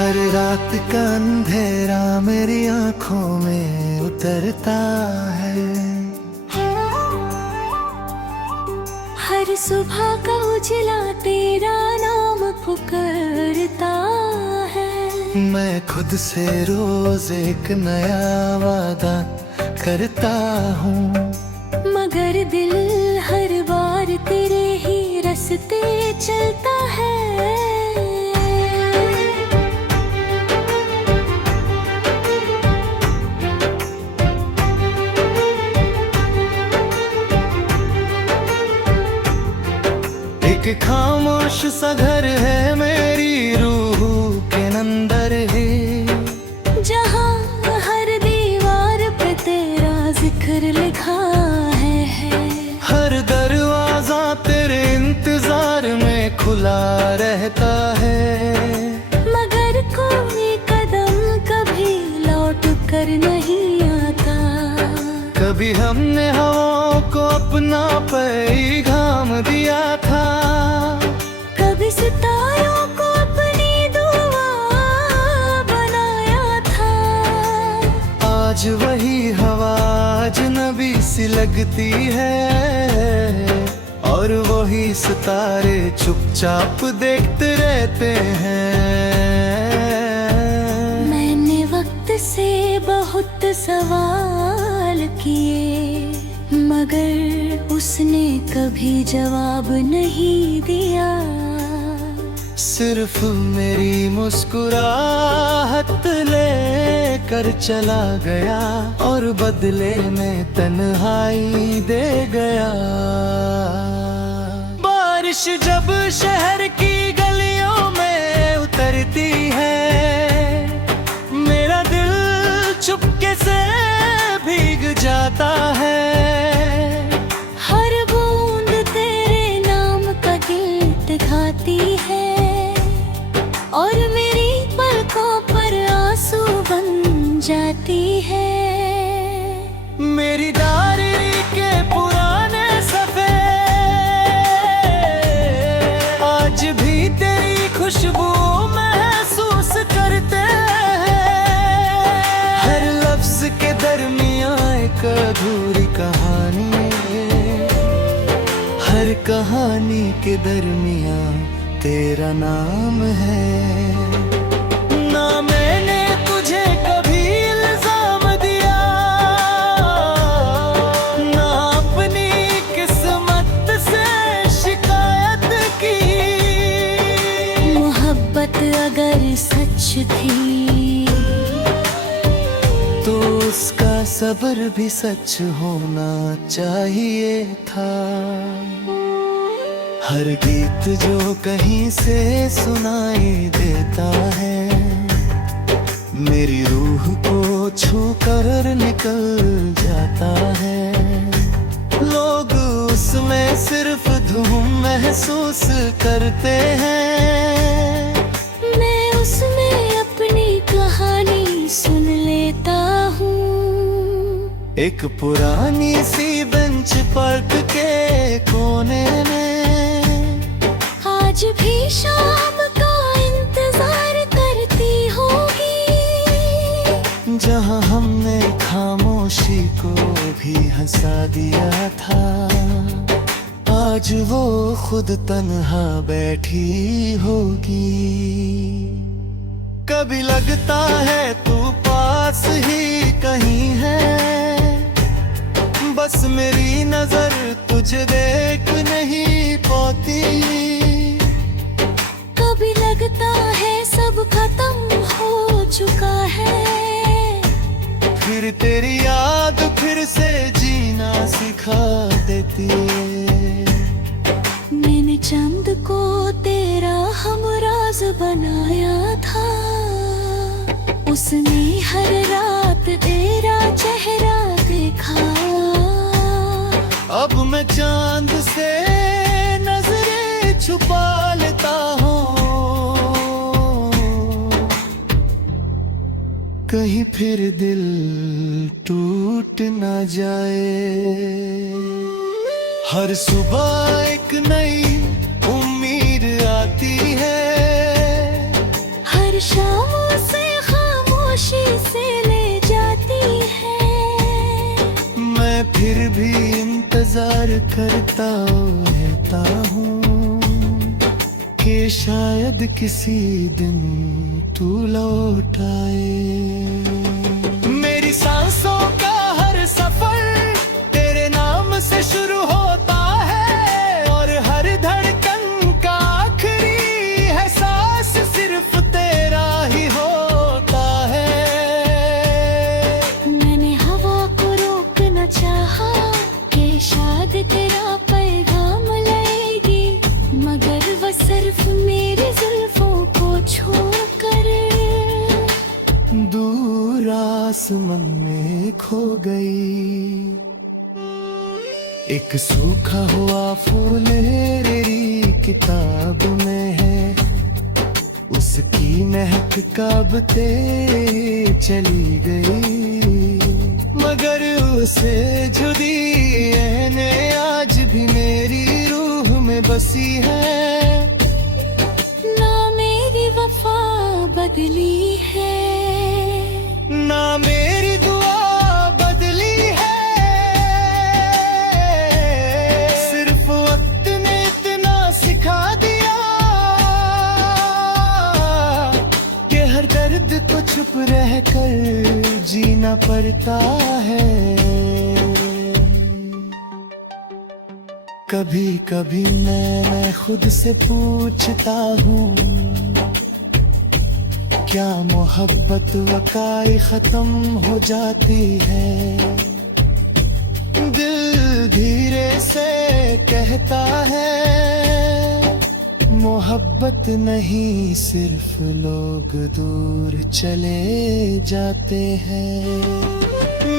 हर रात का अंधेरा मेरी आंखों में उतरता है। हर सुबह का उजला तेरा नाम पुकारता है। मैं खुद से रोज एक नया वादा करता हूँ, मगर दिल हर बार तेरे ही रास्ते चलता है। एक खामोश सा घर है मेरी रूह के अंदर है, जहाँ हर दीवार पे तेरा जिक्र लिखा है। हर दरवाजा तेरे इंतजार में खुला रहता है, मगर कोई कदम कभी लौट कर नहीं आता। कभी हमने हवाओं को अपना पैगाम दिया था, कभी सितारों को अपनी दुआ बनाया था। आज वही हवा अजनबी सी लगती है, और वही सितारे चुपचाप देखते रहते हैं। मैंने वक्त से बहुत सवाल किए, मगर उसने कभी जवाब नहीं दिया। सिर्फ मेरी मुस्कुराहट लेकर चला गया, और बदले में तन्हाई दे गया। बारिश जब शहर की गलियों में उतरती है, मेरा दिल चुपके से भीग जाता है। हर बूंद तेरे नाम का गीत गाती है, और मेरी पलकों पर आंसू बन जाती है। मेरी डायरी के पुराने सफ़े आज भी तेरी खुशबू महसूस करते हैं। हर लफ्ज के दरमियां एक अधूरी कहानी, हर कहानी के दरमियां तेरा नाम है। ना मैंने तुझे कभी इल्जाम दिया, ना अपनी किस्मत से शिकायत की। मोहब्बत अगर सच थी, तो उसका सब्र भी सच होना चाहिए था। हर गीत जो कहीं से सुनाई देता है, मेरी रूह को छू कर निकल जाता है। लोग उसमें सिर्फ धूम महसूस करते हैं, मैं उसमें अपनी कहानी सुन लेता हूँ। एक पुरानी सी बेंच पार्क के कोने में आज भी शाम का इंतजार करती होगी, जहाँ हमने खामोशी को भी हंसा दिया था। आज वो खुद तन्हा बैठी होगी। कभी लगता है तू पास ही कहीं है, बस मेरी नजर तुझे देख नहीं पाती। कभी लगता है सब खत्म हो चुका है, फिर तेरी याद फिर से जीना सिखा देती है। मैंने चंद को तेरा हमराज बनाया था, उसने हर रात तेरा चेहरा देखा। अब मैं चांद से नजरें छुपा लेता हूँ, कहीं फिर दिल टूट न जाए। हर सुबह एक नई उम्मीद आती है, हर शाम भी इंतजार करता रहता हूँ कि शायद किसी दिन तू लौट आए। मेरी सांसों का हर सफर तेरे नाम से शुरू होता है और हर धड़कन का आखिरी एहसास सिर्फ तेरा ही होता है। मैंने हवा को रोकना चाहा कि शायद तेरा पैगाम लाएगी, मगर वो सिर्फ मेरी जुल्फों को छोकर दूर आसमान में खो गई। एक सूखा हुआ फूल मेरी किताब में है, उसकी महक कब ते चली गई, मगर उसे जुदी ने आज भी मेरी रूह में बसी है। ना मेरी वफा बदली है, ना मेरी दुआ बदली है, सिर्फ वक्त ने इतना सिखा दिया कि हर दर्द को छुप रह कर जीना पड़ता है। कभी कभी मैं खुद से पूछता हूँ, क्या मोहब्बत वकाई खत्म हो जाती है? दिल धीरे से कहता है, मोहब्बत नहीं सिर्फ लोग दूर चले जाते हैं।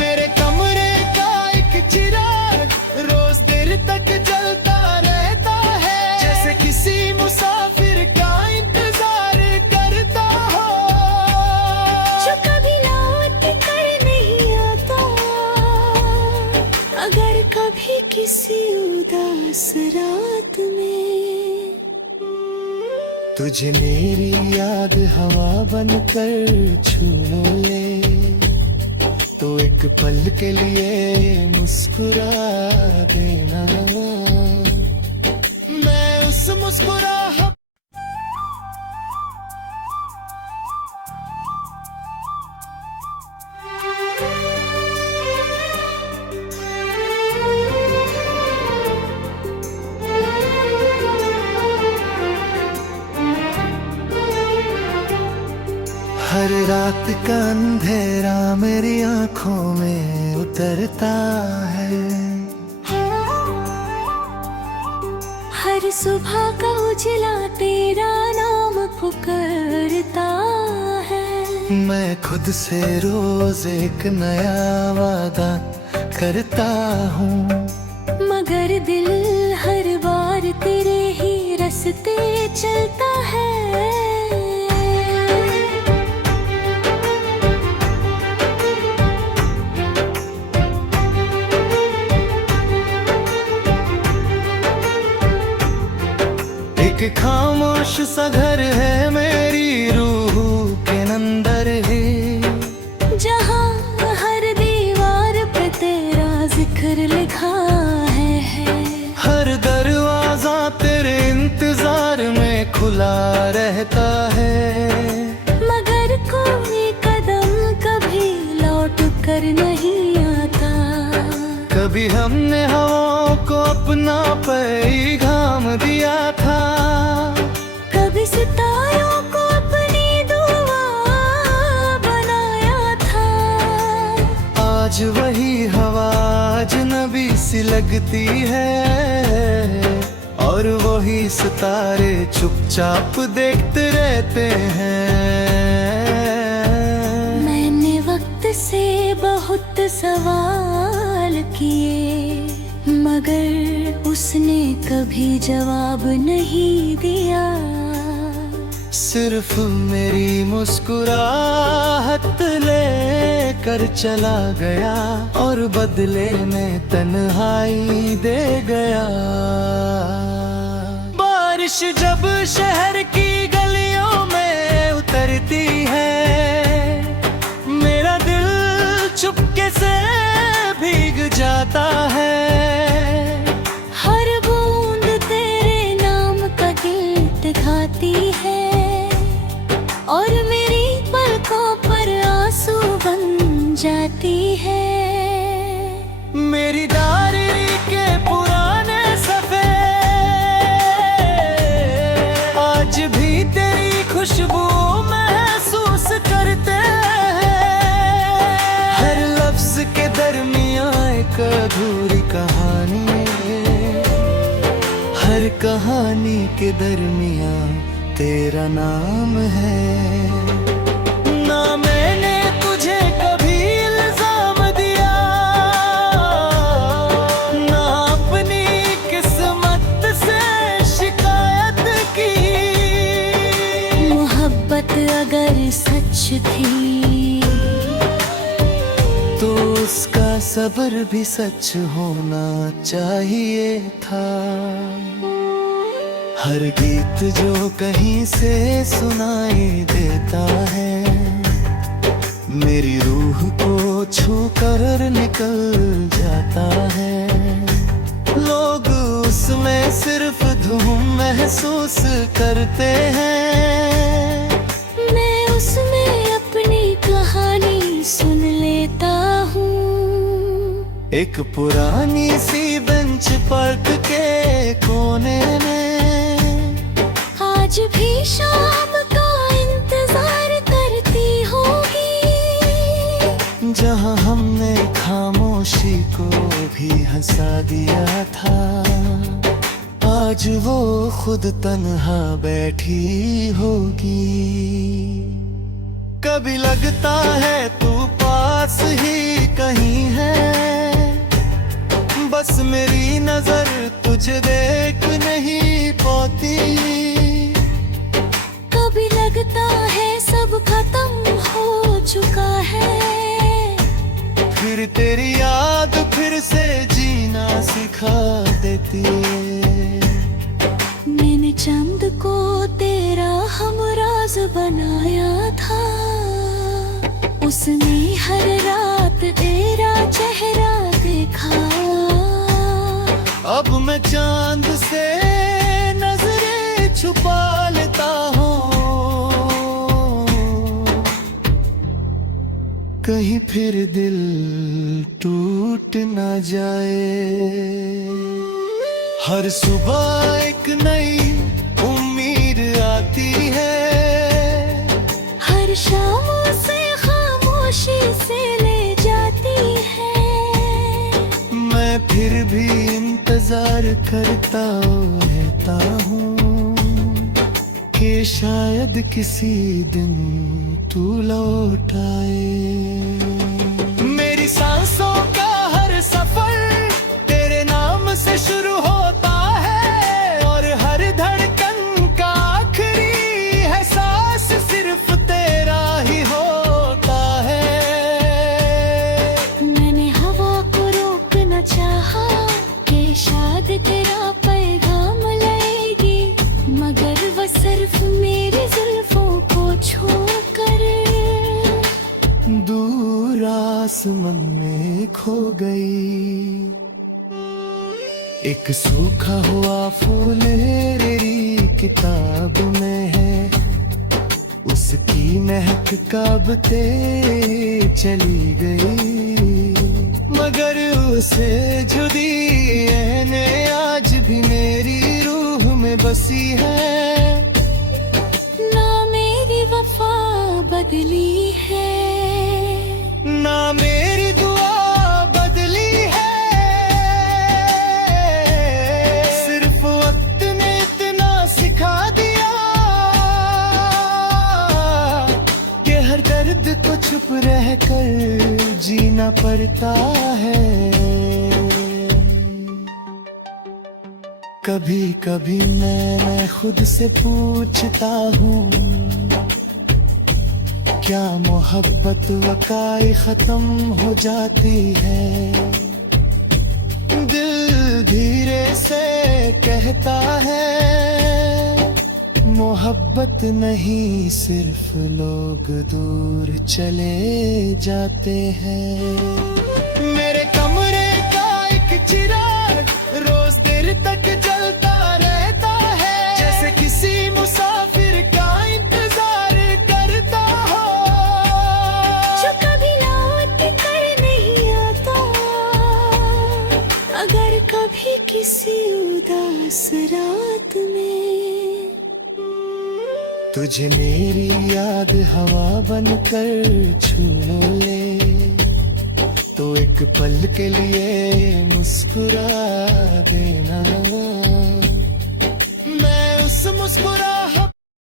मेरे कमरे का एक चिराग रोज देर तक जलता रहता है, जैसे किसी मुसाफिर का इंतजार करता हो जो कभी लौट कर नहीं आता। अगर कभी किसी उदास रात में तुझे मेरी याद हवा बनकर छू ले, तो एक पल के लिए मुस्कुरा देना। मैं उस मुस्कुराहट हर रात का अंधेरा मेरी आंखों में उतरता है, हर सुबह का उजला तेरा नाम पुकारता है। मैं खुद से रोज एक नया वादा करता हूँ, मगर दिल हर बार तेरे ही रास्ते चलता है। एक खामोश सा घर है मेरी रूह के अंदर है, जहाँ हर दीवार पे तेरा जिक्र लिखा है। हर दरवाजा तेरे इंतजार में खुला रहता है, मगर कोई कदम कभी लौट कर नहीं आता। कभी हमने हवाओं को अपना पैगाम दिया था, कभी सितारों को अपनी दुआ बनाया था। आज वही हवा अजनबी सी लगती है, और वही सितारे चुपचाप देखते रहते हैं। मैंने वक्त से बहुत सवाल किए, मगर उसने कभी जवाब नहीं दिया। सिर्फ मेरी मुस्कुराहट लेकर चला गया, और बदले में तन्हाई दे गया। बारिश जब शहर की गलियों में उतरती है, मेरा दिल चुपके से भीग जाता है। आज भी तेरी खुशबू महसूस करते हैं। हर लफ्ज के दरमियां एक अधूरी कहानी, हर कहानी के दरमियां तेरा नाम है। ना मैंने तुझे कभी इल्जाम दिया, ना अपनी किस्मत से शिकायत की। मोहब्बत अगर सच थी तो उसका सब्र भी सच होना चाहिए था। हर गीत जो कहीं से सुनाई देता है, मेरी रूह को छू कर निकल जाता है। लोग उसमें सिर्फ धूम महसूस करते हैं, मैं उसमें अपनी कहानी सुन लेता हूँ। एक पुरानी सी बेंच पार्क के कोने में आज भी शाम का इंतजार करती होगी, जहाँ हमने खामोशी को भी हंसा दिया था। आज वो खुद तन्हा बैठी होगी। कभी लगता है तू पास ही कहीं है, बस मेरी नजर तुझे देख नहीं पाती। कभी लगता है सब खत्म हो चुका है, फिर तेरी याद फिर से जीना सिखा देती है। मैंने चांद को तेरा हमराज बनाया था, उसने हर रात तेरा चेहरा देखा। अब मैं चांद से नजरें छुपा लेता हूँ, कहीं फिर दिल टूट न जाए। हर सुबह एक नई उम्मीद आती है, हर शाम से खामोशी से ले जाती है। मैं फिर भी इंतजार करता रहता हूँ कि शायद किसी दिन तू लौट आए। मेरी सांसों का हर सफर तेरे नाम से शुरू होता है, और हर धड़कन का आखिरी एहसास सिर्फ तेरा ही होता है। मैंने हवा को रोकना चाहा कि शायद तेरा पैगाम लाएगी, मगर वो सिर्फ मेरी जुल्फों को छोड़कर दूर आसमान में खो गई। एक सूखा हुआ फूल तेरी किताब में है, उसकी महक कब ते चली गई। मगर उसे जुदी ने आज भी मेरी रूह में बसी है। ना मेरी वफा बदली है, ना मेरी दुआ बदली है, सिर्फ वक्त ने इतना सिखा दिया कि हर दर्द को छुप रह कर जीना पड़ता है। कभी कभी मैं खुद से पूछता हूँ, क्या मोहब्बत वकाई खत्म हो जाती है? दिल धीरे से कहता है, मोहब्बत नहीं सिर्फ लोग दूर चले जाते हैं। मेरे कमरे का एक चिराग रोज देर तक जलता रहता है, जैसे किसी मुसाफिर का इंतजार करता हो, जो कभी लौट कर नहीं आता। अगर कभी किसी उदास रात में तुझे मेरी याद हवा बनकर छू ले तो एक पल के लिए मुस्कुरा देना। मैं उस मुस्कुराहट